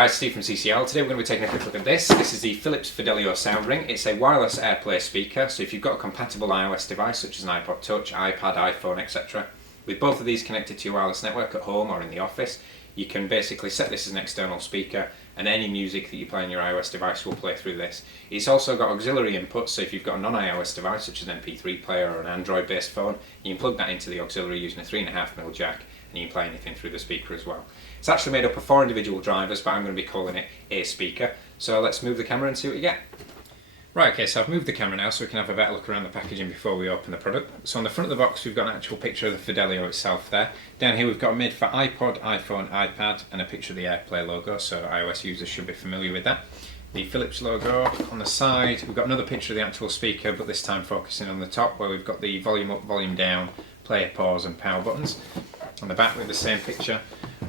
guys, Steve from CCL. Today we're going to be taking a quick look at this. This is the Philips Fidelio SoundRing. It's a wireless AirPlay speaker, so if you've got a compatible iOS device such as an iPod Touch, iPad, iPhone, etc. with both of these connected to your wireless network at home or in the office, you can basically set this as an external speaker and any music that you play on your iOS device will play through this. It's also got auxiliary inputs, so if you've got a non-iOS device such as an MP3 player or an Android based phone, you can plug that into the auxiliary using a 3.5mm jack and you can play anything through the speaker as well. It's actually made up of 4 individual drivers, but I'm going to be calling it a speaker. So let's move the camera and see what you get. Right, okay, so I've moved the camera now so we can have a better look around the packaging before we open the product. So on the front of the box we've got an actual picture of the Fidelio itself there. Down here we've got a made for iPod, iPhone, iPad and a picture of the AirPlay logo, so iOS users should be familiar with that. The Philips logo on the side, we've got another picture of the actual speaker, but this time focusing on the top where we've got the volume up, volume down, play, pause and power buttons. On the back with the same picture.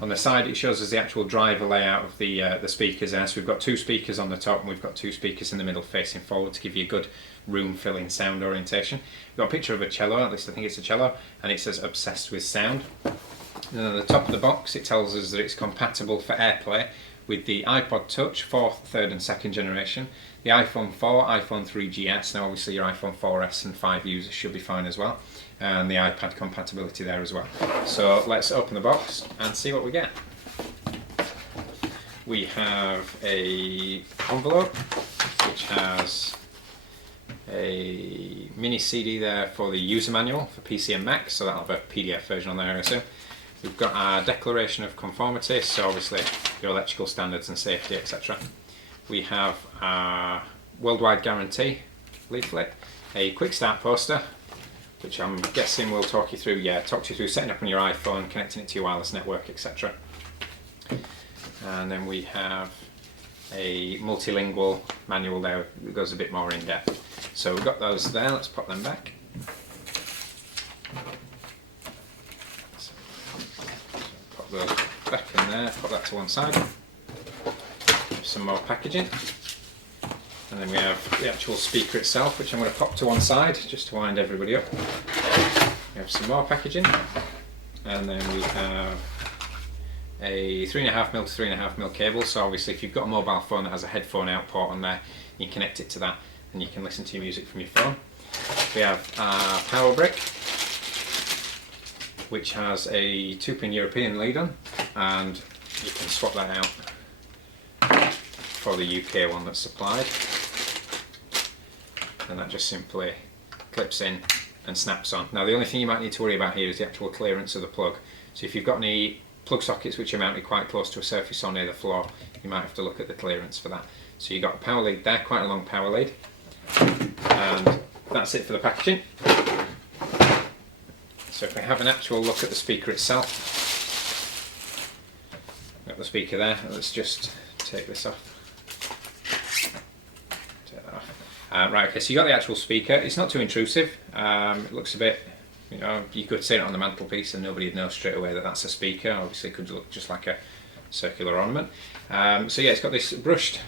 On the side it shows us the actual driver layout of the speakers there. So we've got 2 speakers on the top and we've got 2 speakers in the middle facing forward to give you a good room filling sound orientation. We've got a picture of a cello, at least I think it's a cello, and it says obsessed with sound. And at the top of the box it tells us that it's compatible for AirPlay with the iPod Touch 4th, 3rd and 2nd generation, the iPhone 4, iPhone 3GS, now obviously your iPhone 4S and 5 users should be fine as well, and the iPad compatibility there as well. So let's open the box and see what we get. We have a envelope which has a mini CD there for the user manual for PC and Mac, so that'll have a PDF version on there I assume. We've got our declaration of conformity, so obviously your electrical standards and safety, etc. We have our worldwide guarantee leaflet, a quick start poster, which I'm guessing will talk you through, talks you through setting up on your iPhone, connecting it to your wireless network, etc. And then we have a multilingual manual there that goes a bit more in depth. So we've got those there, let's pop them back. Those back in there, put that to one side. Some more packaging, and then we have the actual speaker itself, which I'm going to pop to one side just to wind everybody up. We have some more packaging, and then we have a 3.5mm to 3.5mm cable, so obviously if you've got a mobile phone that has a headphone out port on there, you can connect it to that and you can listen to your music from your phone. We have our power brick, which has a 2-pin European lead on, and you can swap that out for the UK one that's supplied, and that just simply clips in and snaps on. Now the only thing you might need to worry about here is the actual clearance of the plug, so if you've got any plug sockets which are mounted quite close to a surface or near the floor, you might have to look at the clearance for that. So you've got a power lead there, quite a long power lead, and that's it for the packaging. So if we have an actual look at the speaker itself, got the speaker there, let's just take this off. Take that off. Right, okay, so you got the actual speaker. It's not too intrusive. It looks a bit, you could sit it on the mantelpiece and nobody would know straight away that that's a speaker. Obviously it could look just like a circular ornament. So yeah, it's got this brushed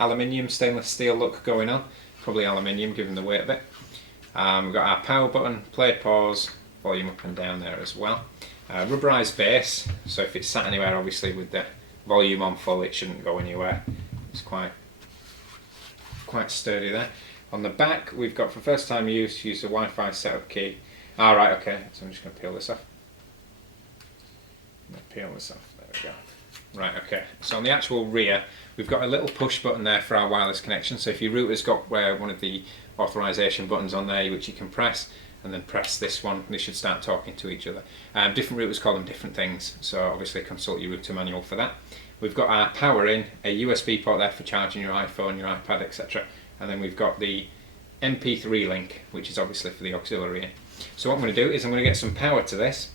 aluminium stainless steel look going on, probably aluminium given the weight of it. We've got our power button, play, pause, volume up and down there as well. Rubberized base, so if it's sat anywhere obviously with the volume on full it shouldn't go anywhere. It's quite sturdy there. On the back we've got, for first time use the Wi-Fi setup key. Right, okay, so I'm just going to peel this off. There we go. Right, okay, so on the actual rear we've got a little push button there for our wireless connection, so if your router's got one of the authorization buttons on there which you can press, and then press this one, they should start talking to each other. Different routers call them different things, so obviously consult your router manual for that. We've got our power in, a USB port there for charging your iPhone, your iPad, etc. And then we've got the MP3 link, which is obviously for the auxiliary in. So what I'm going to do is I'm going to get some power to this.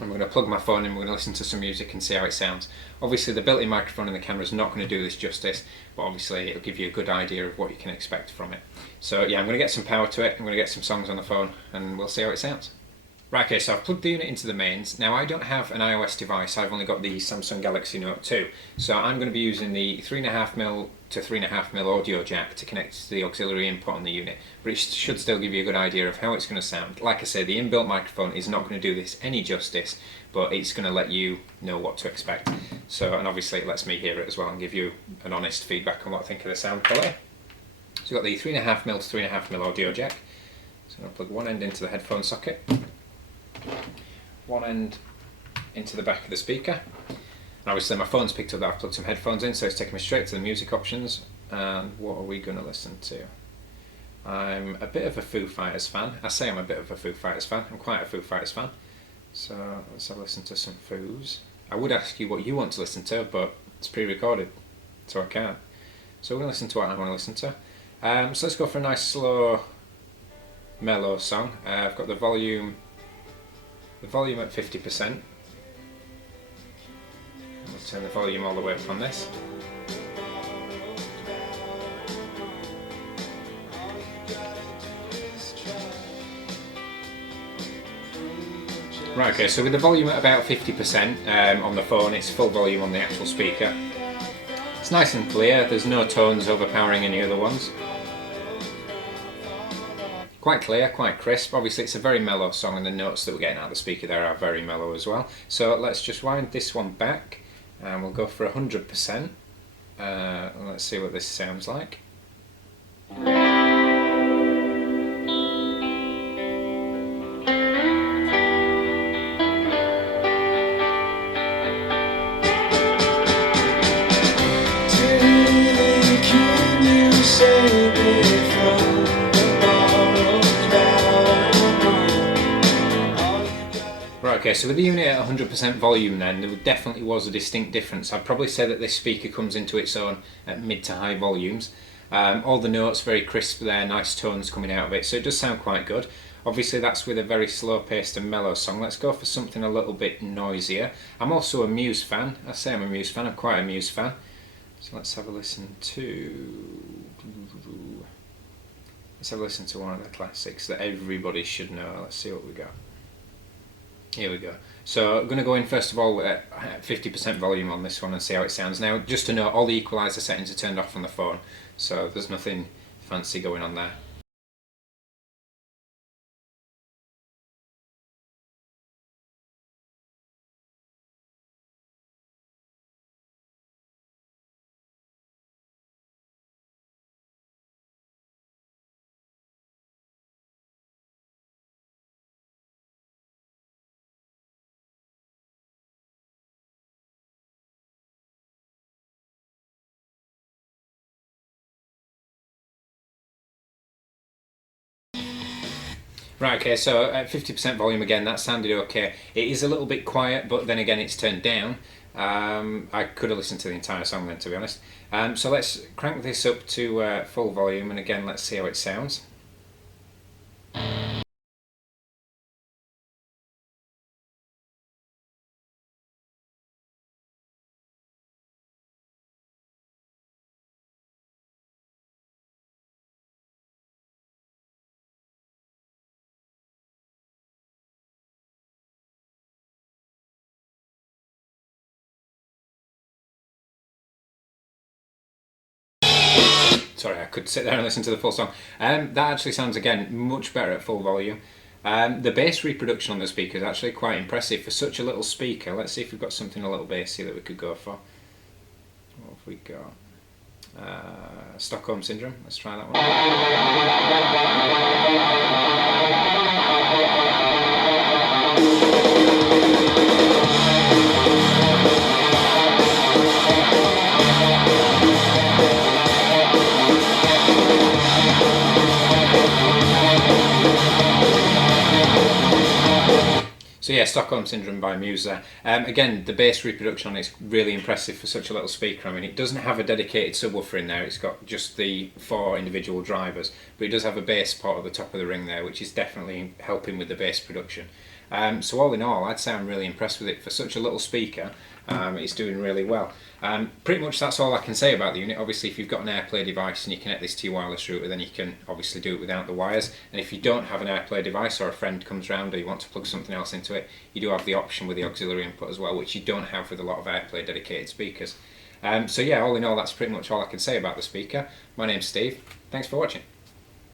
I'm going to plug my phone in, we're going to listen to some music and see how it sounds. Obviously the built-in microphone in the camera is not going to do this justice, but obviously it'll give you a good idea of what you can expect from it. So yeah, I'm going to get some power to it, I'm going to get some songs on the phone and we'll see how it sounds. Right, okay, so I've plugged the unit into the mains. Now I don't have an iOS device, I've only got the Samsung Galaxy Note 2. So I'm going to be using the 3.5mm to 3.5mm audio jack to connect to the auxiliary input on the unit. But it should still give you a good idea of how it's going to sound. Like I say, the inbuilt microphone is not going to do this any justice, but it's going to let you know what to expect. So, and obviously it lets me hear it as well and give you an honest feedback on what I think of the sound quality. So we've got the 3.5mm to 3.5mm audio jack. So I'm going to plug one end into the headphone socket, one end into the back of the speaker, and obviously my phone's picked up that I've plugged some headphones in, so it's taken me straight to the music options. And what are we going to listen to? I'm a bit of a Foo Fighters fan. I say I'm a bit of a Foo Fighters fan. I'm quite a Foo Fighters fan. So let's have a listen to some Foos. I would ask you what you want to listen to, but it's pre-recorded, so I can't. So we're going to listen to what I want to listen to. So let's go for a nice slow, mellow song. I've got the volume at 50%. We'll turn the volume all the way up on this. Right, okay, so with the volume at about 50% on the phone, it's full volume on the actual speaker. It's nice and clear, there's no tones overpowering any other ones. Quite clear, quite crisp. Obviously it's a very mellow song and the notes that we're getting out of the speaker there are very mellow as well. So let's just wind this one back and we'll go for 100%. And let's see what this sounds like. Right, okay, so with the unit at 100% volume then, there definitely was a distinct difference. I'd probably say that this speaker comes into its own at mid to high volumes. All the notes very crisp there, nice tones coming out of it, so it does sound quite good. Obviously that's with a very slow paced and mellow song. Let's go for something a little bit noisier. I'm also a Muse fan. I say I'm a Muse fan, I'm quite a Muse fan. So let's have a listen to... Let's have a listen to one of the classics that everybody should know. Let's see what we got. Here we go. So I'm going to go in first of all at 50% volume on this one and see how it sounds. Now, just to note, all the equaliser settings are turned off on the phone, so there's nothing fancy going on there. Right, okay, so at 50% volume again, that sounded okay. It is a little bit quiet, but then again it's turned down. I could have listened to the entire song then, to be honest. So let's crank this up to full volume, and again let's see how it sounds. Sorry, I could sit there and listen to the full song. That actually sounds, again, much better at full volume. The bass reproduction on the speaker is actually quite impressive for such a little speaker. Let's see if we've got something a little bassy that we could go for. What have we got? Stockholm Syndrome. Let's try that one. So yeah, Stockholm Syndrome by Muse there. Again, the bass reproduction on it is really impressive for such a little speaker. I mean, it doesn't have a dedicated subwoofer in there, it's got just the 4 individual drivers, but it does have a bass part at the top of the ring there, which is definitely helping with the bass production. So all in all, I'd say I'm really impressed with it. For such a little speaker, it's doing really well. Pretty much that's all I can say about the unit. Obviously, if you've got an AirPlay device and you connect this to your wireless router, then you can obviously do it without the wires. And if you don't have an AirPlay device, or a friend comes round or you want to plug something else into it, you do have the option with the auxiliary input as well, which you don't have with a lot of AirPlay dedicated speakers. So yeah, all in all, that's pretty much all I can say about the speaker. My name's Steve. Thanks for watching.